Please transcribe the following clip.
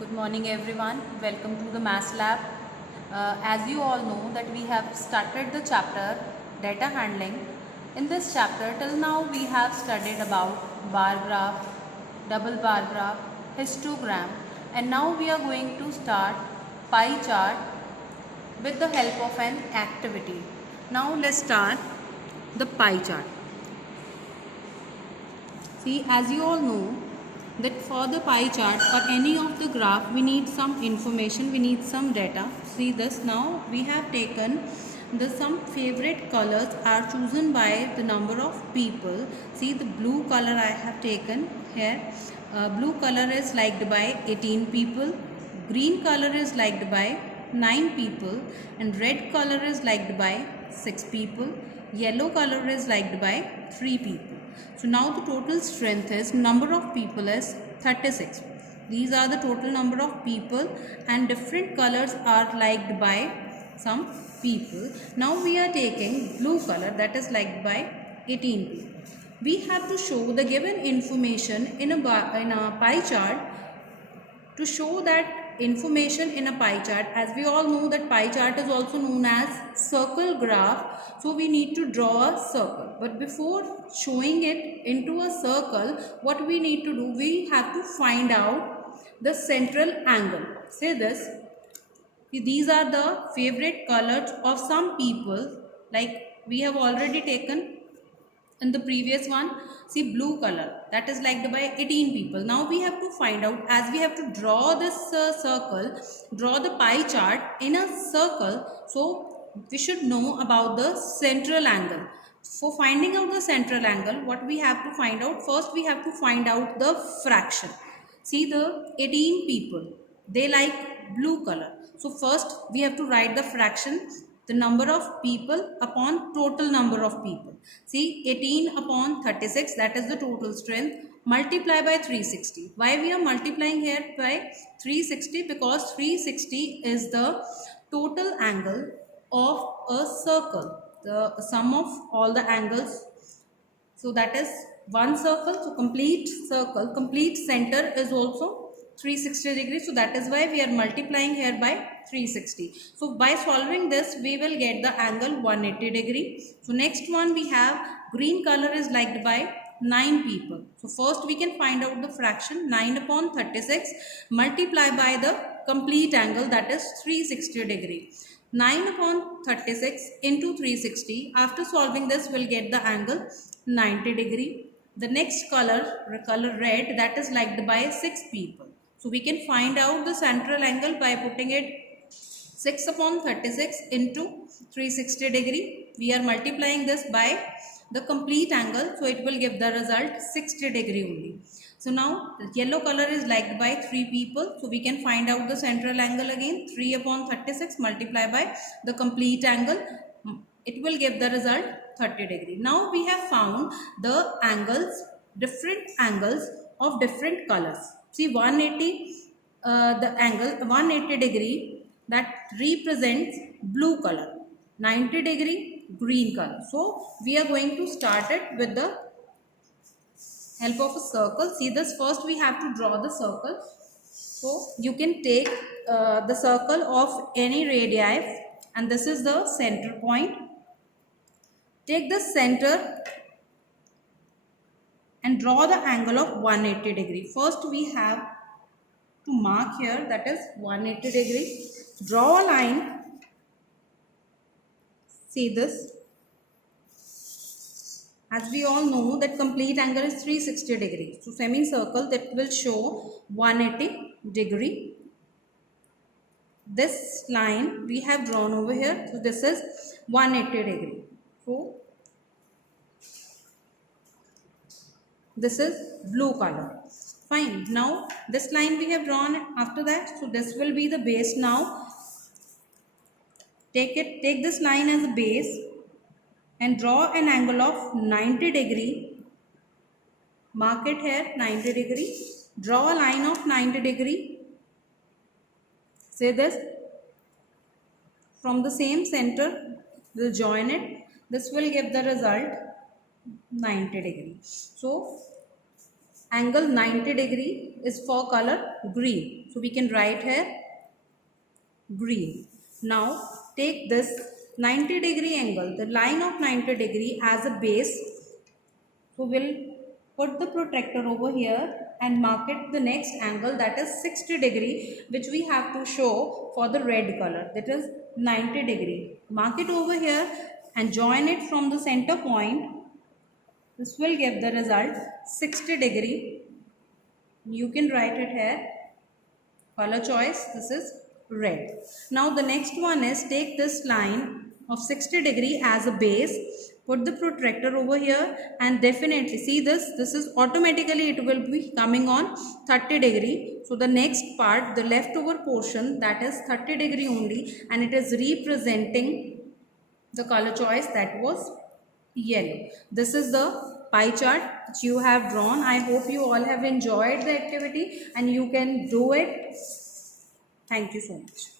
Good morning everyone. Welcome to the Maths Lab. As you all know that we have started the chapter data handling. In this chapter till now we have studied about bar graph, double bar graph, histogram, and now we are going to start pie chart with the help of an activity. Now let's start the pie chart. See, as you all know that for the pie chart or any of the graph we need some information, we need some data. See this, now we have taken some favorite colors are chosen by the number of people. See the blue color I have taken here. Blue color is liked by 18 people, green color is liked by 9 people, and red color is liked by 6 people, yellow color is liked by 3 people. So now the total strength is number of people is 36. These are the total number of people and different colors are liked by some people. Now we are taking blue color that is liked by 18 people. We have to show the given information in a pie chart. To show that information in a pie chart, as we all know that pie chart is also known as circle graph, so we need to draw a circle. But before showing it into a circle, what we need to do, we have to find out the central angle. Say this, these are the favorite colors of some people, like we have already taken in the previous one. See blue color that is liked by 18 people. Now we have to find out, as we have to draw this circle, draw the pie chart in a circle, so we should know about the central angle. For finding out the central angle, what we have to find out, first we have to find out the fraction. See the 18 people, they like blue color, so first we have to write the fraction, the number of people upon total number of people. See 18 upon 36, that is the total strength, multiply by 360. Why we are multiplying here by 360? Because 360 is the total angle of a circle, the sum of all the angles. So that is one circle, so complete circle, complete center is also 360 degrees. So that is why we are multiplying here by 360. So by solving this, we will get the angle 180 degree. So next one we have green color is liked by 9 people. So first we can find out the fraction, 9 upon 36 multiply by the complete angle, that is 360 degree. 9 upon 36 into 360. After solving this, we'll get the angle 90 degree. The next color red, that is liked by 6 people. So we can find out the central angle by putting it 6 upon 36 into 360 degree. We are multiplying this by the complete angle, so it will give the result 60 degree only. So now the yellow color is liked by 3 people, so we can find out the central angle again, 3 upon 36 multiply by the complete angle, it will give the result 30 degree. Now we have found the angles, different angles of different colors. See 180, the angle 180 degree, that represents blue color, 90 degree green color. So we are going to start it with the help of a circle. See this, first we have to draw the circle. So you can take the circle of any radii, and this is the center point. Take the center and draw the angle of 180 degree. First we have to mark here, that is 180 degree. Draw a line. See this. As we all know that complete angle is 360 degree. So semicircle that will show 180 degree. This line we have drawn over here. So this is 180 degree. So this is blue color. Fine. Now this line we have drawn after that. So this will be the base now. Take this line as a base and draw an angle of 90 degree. Mark it here 90 degree. Draw a line of 90 degree. Say this. From the same center, we'll join it. This will give the result 90 degree. So angle 90 degree is for color green. So we can write here green. Now take this 90 degree angle, the line of 90 degree as a base. So we'll put the protractor over here and mark it the next angle, that is 60 degree, which we have to show for the red color, that is 90 degree. Mark it over here and join it from the center point. This will give the result 60 degree. You can write it here. Color choice, this is red. Now the next one is, take this line of 60 degree as a base, put the protractor over here and definitely see this is automatically it will be coming on 30 degree. So the next part, the leftover portion, that is 30 degree only, and it is representing the color choice that was yellow. This is the pie chart which you have drawn. I hope you all have enjoyed the activity and you can do it. Thank you so much.